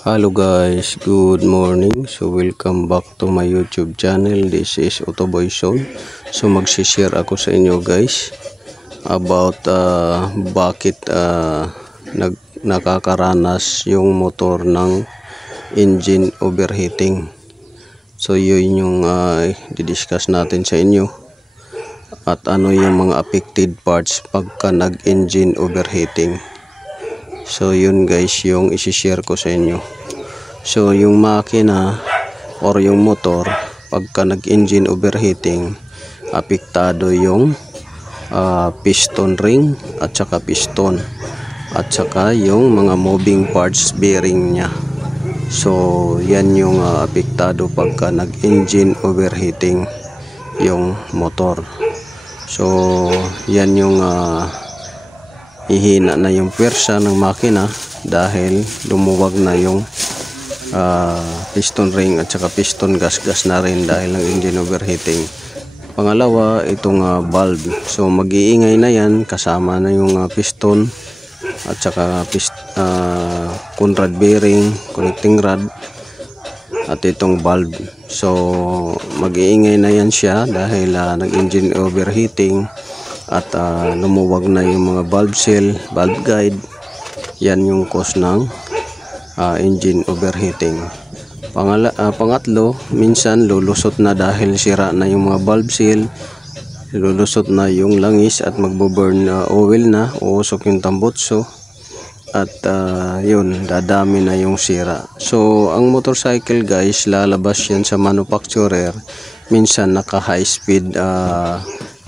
Hello guys, good morning. So welcome back to my YouTube channel. This is Otoboy Zone. So magsishare ako sa inyo guys about bakit nakakaranas yung motor ng engine overheating. So yun yung didiscuss natin sa inyo, at ano yung mga affected parts pagka nag-engine overheating. So yun guys yung isi-share ko sa inyo. So yung makina or yung motor pagka nag-engine overheating, apektado yung piston ring at saka piston at saka yung mga moving parts bearing nya. So yan yung apektado pagka nag-engine overheating yung motor. So yan yung ihina na yung pwersa ng makina dahil lumuwag na yung piston ring at saka piston gas na rin dahil ng engine overheating. Pangalawa, itong valve. So mag-iingay na yan, kasama na yung piston at saka conrod bearing, connecting rod at itong valve. So mag-iingay na yan siya dahil nag-engine overheating at lumuwag na yung mga valve seal, valve guide. Yan yung cause ng engine overheating. Pangatlo, minsan lulusot na dahil sira na yung mga valve seal, lulusot na yung langis at magbo-burn oil na, uusok yung tambutso at yun, dadami na yung sira. So ang motorcycle guys, lalabas yan sa manufacturer, minsan naka high speed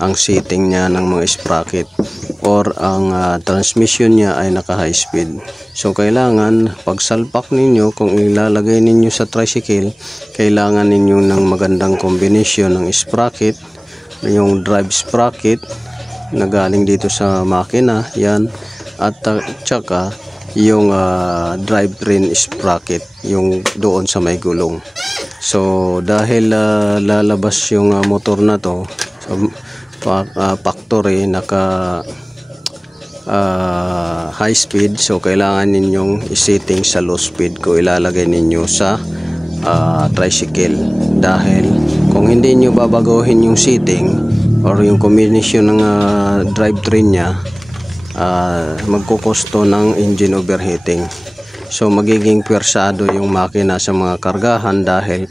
ang setting niya ng mga sprocket or ang transmission niya ay naka high speed. So kailangan pagsalpak ninyo, kung ilalagay ninyo sa tricycle, kailangan ninyo ng magandang combination ng sprocket, yung drive sprocket na galing dito sa makina yan, at tsaka yung drive train sprocket, yung doon sa may gulong. So dahil lalabas yung motor na to sa factory naka high speed, so kailangan ninyong isetting sa low speed kung ilalagay ninyo sa tricycle, dahil kung hindi nyo babaguhin yung setting or yung combination ng drivetrain nya, magkukosto ng engine overheating. So magiging pwersado yung makina sa mga kargahan dahil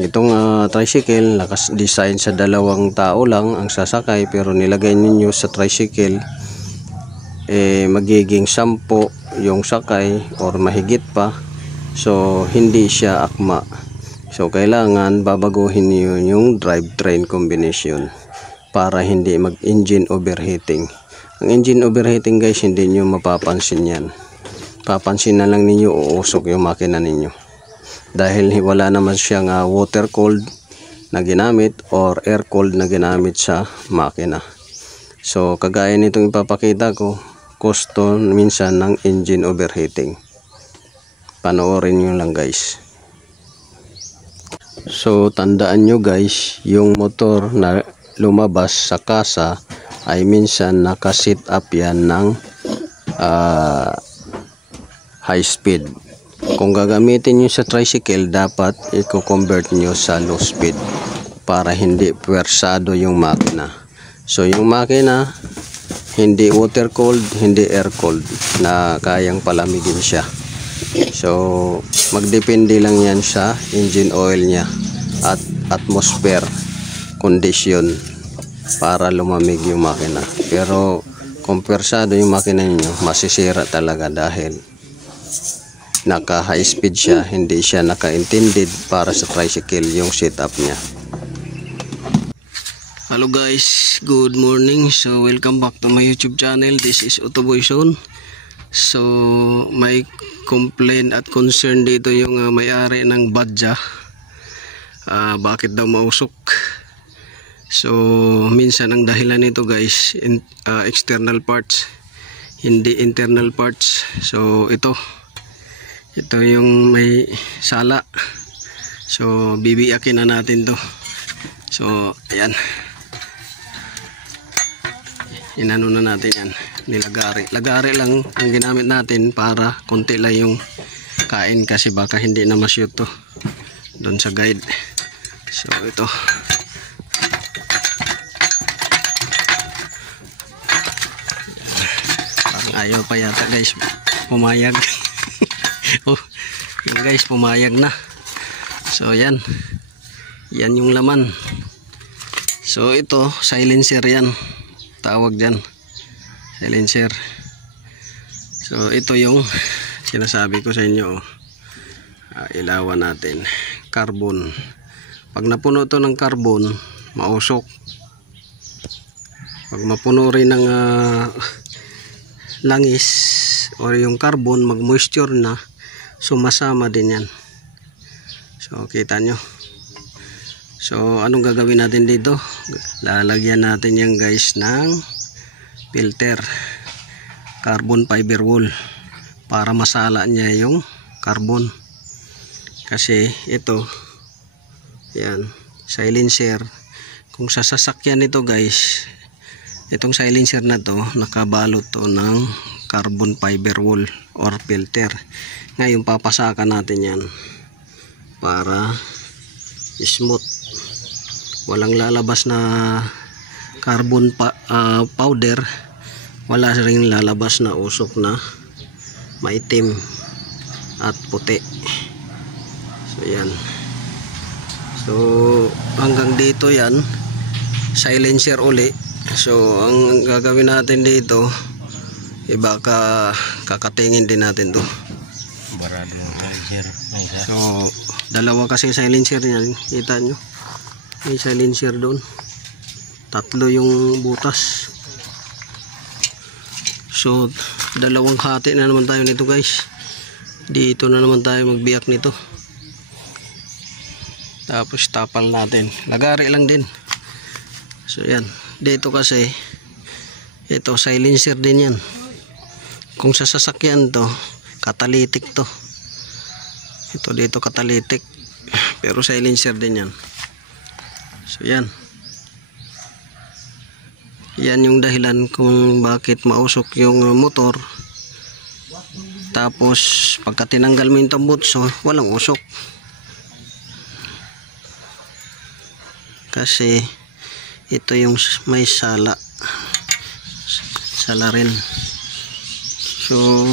itong tricycle naka-design sa 2 tao lang ang sasakay, pero nilagay ninyo sa tricycle magiging 10 yung sakay or mahigit pa. So hindi siya akma. So kailangan babaguhin niyo yung drivetrain combination para hindi mag-engine overheating. Ang engine overheating guys, hindi niyo mapapansin yan. Papansin na lang ninyo, uusok yung makina ninyo dahil wala naman siyang water cooled na ginamit or air cooled na ginamit sa makina. So kagaya nitong ipapakita ko, kosto minsan ng engine overheating. Panoorin nyo lang guys. So tandaan nyo guys, yung motor na lumabas sa kasa ay minsan naka-set up yan ng high speed. Kung gagamitin nyo sa tricycle, dapat i-convert nyo sa low speed para hindi pwersado yung makina. So yung makina hindi water cooled, hindi air cooled na kayang palamigin siya. So magdepende lang yan sa engine oil nya at atmosphere condition para lumamig yung makina. Pero kung pwersado yung makina niyo, masisira talaga dahil naka high speed siya, hindi siya naka-intended para sa tricycle yung setup niya. Hello guys, good morning. So welcome back to my YouTube channel. This is Otoboy Zone. So may complaint at concern dito yung may-ari ng Badja. Bakit daw mausok? So minsan ang dahilan nito guys, external parts, hindi internal parts. So ito yung may sala. So bibiyakin na natin to. So ayan, inano na natin yan, nilagari. Lagari lang ang ginamit natin para konti lang yung kain kasi baka hindi na ma-shoot to doon sa guide. So ito, parang ayaw pa yata guys, pumayag. Oh, yun guys, pumayag na. So yan yung laman. So ito silencer, yan tawag dyan, silencer. So ito yung sinasabi ko sa inyo, ilawan natin, carbon. Pag napuno to ng carbon, mausok. Pag mapuno rin ng langis or yung carbon, mag moisture na, sumasama din yan. So kita nyo. So anong gagawin natin dito? Lalagyan natin yan guys ng filter, carbon fiber wool, para masala niya yung carbon. Kasi ito, yan, silencer. Kung sa sasakyan nito guys, itong silencer na to, nakabalot to ng carbon fiber wool or filter. Ngayon papasakan natin yan para smooth, walang lalabas na carbon powder, wala ring lalabas na usok na maitim at puti. So yan, so hanggang dito yan, silencer uli. So ang gagawin natin dito, baka kakatingin din natin to. So dalawa kasi silencer yan, kita nyo, may silencer doon, tatlo yung butas. So dalawang hati na naman tayo nito guys, dito na naman tayo magbiyak nito. Tapos tapal natin, lagari lang din. So yan, dito kasi ito silencer din yan. Kung sa sasakyan to, catalytic to. Ito dito catalytic, pero silencer din yan. So yan, yan yung dahilan kung bakit mausok yung motor. Tapos pagka tinanggal mo yung tambutso, walang usok. Kasi ito yung may sala rin. So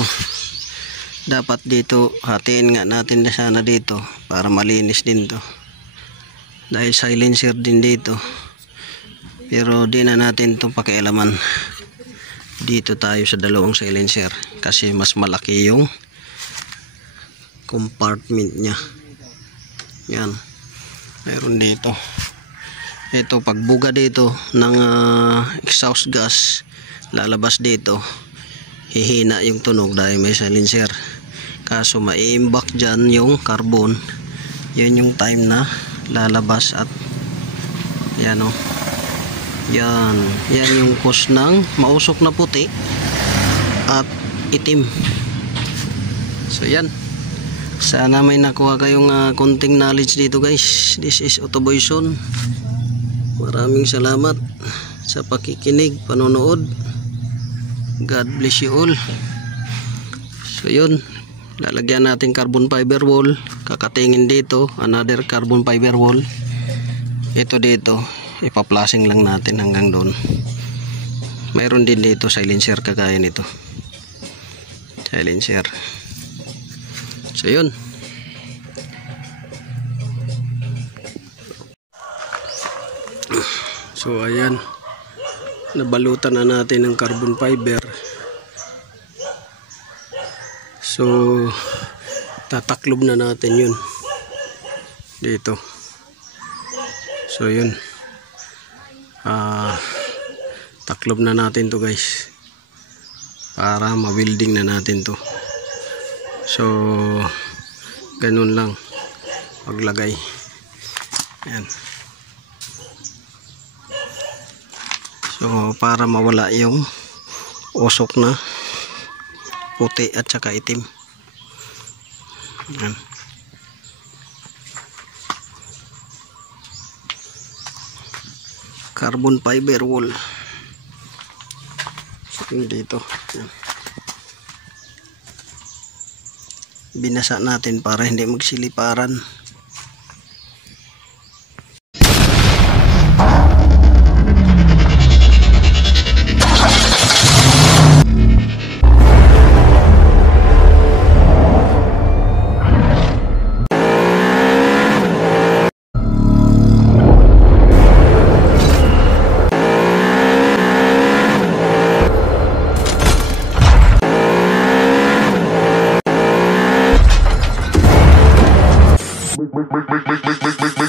dapat dito hatiin nga natin na sana dito para malinis din to, dahil silencer din dito. Pero di na natin itong pakialaman, dito tayo sa dalawang silencer kasi mas malaki yung compartment nya. Yan, mayroon dito. Ito pagbuga dito ng exhaust gas, lalabas dito, hihina yung tunog dahil may silencer. Kaso maiimbak dyan yung carbon, yun yung time na lalabas. At yan o, yan yung cause ng mausok na puti at itim. So yan, sana may nakuha kayong konting knowledge dito guys. This is Autoboyson. Maraming salamat sa pakikinig, panonood. God bless you all. So yun, lalagyan natin carbon fiber wool, kakatingin dito another carbon fiber wool. Ito dito ipaplasing lang natin hanggang doon. Mayroon din dito silencer kagaya nito, silencer. So yun, so ayan, nabalutan na natin ng carbon fiber. So tataklob na natin yun dito. So yun, taklob na natin to guys para ma-welding na natin to. So ganun lang paglagay. Ayan. So para mawala yung usok na puti at saka itim. Ayan. Carbon fiber wool. So dito. Ayan. binasa natin para hindi magsiliparan. Make